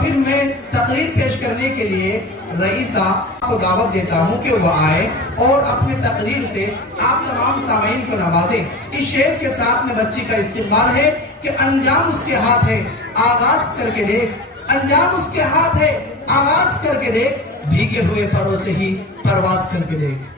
پھر میں تقریر پیش کرنے کے لیے رئیسہ کو دعوت دیتا ہوں کہ وہ آئے اور اپنے تقریر سے آپ تمام سامعین کو نوازیں۔ اس شعر کے ساتھ میں بچی کا استقبال ہے کہ انجام اس کے ہاتھ ہے، آغاز کر کے دیکھ، انجام اس کے ہاتھ ہے، آغاز کر کے دیکھ، بھیگے ہوئے پروں سے ہی پرواز کر کے دیکھ۔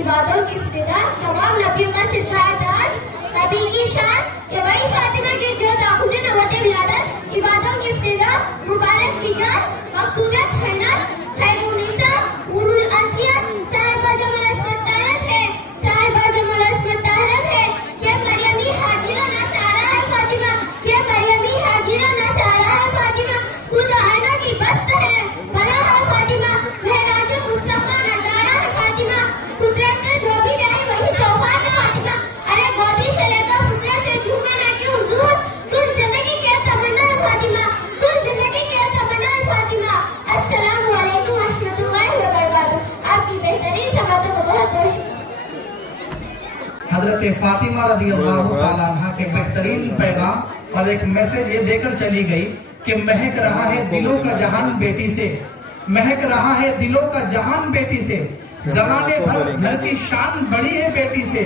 عبادوں کی ابتدا تمام نبیوں کا سلسلہ تاج نبی کی شان یہ وہی فاطمہ کی جو تاخذ نبوت ولادت عبادوں کی ابتدا مبارک کی جان مقصودت حنت خیر النساء نور الاسیات صاحبہ جمال عصمت طاہرت ہے صاحبہ جمال عصمت طاہرت ہے یہ مریمی حاجرہ نصارہ ہے فاطمہ یہ مریمی حاجرہ نصارہ ہے فاطمہ خود آئینہ کی بست ہے بلا ہے فاطمہ مہراج مصطفیٰ نظارہ ہے فاطمہ قدرت نے جو بھی رہے وہی تحفہ ہے فاطمہ ارے گودی سے لے کر فٹرے سے جھومے نہ کہ حضور کل زندگی کے تمنا ہے فاطمہ کل زندگی کے تمنا ہے فاطمہ السلام علیکم ورحمۃ اللہ وبرکاتہ آپ کی بہترین سماعتوں کو بہت بہت شکریہ۔ حضرت فاطمہ رضی اللہ تعالیٰ عنہ کے بہترین پیغام اور ایک میسج یہ دے کر چلی گئی کہ مہک رہا ہے دلوں کا جہان بیٹی سے مہک رہا ہے دلوں کا جہان بیٹی سے زمانے بھر گھر کی شان بڑی ہے بیٹی سے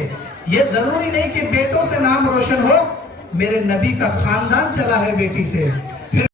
یہ ضروری نہیں کہ بیٹوں سے نام روشن ہو میرے نبی کا خاندان چلا ہے بیٹی سے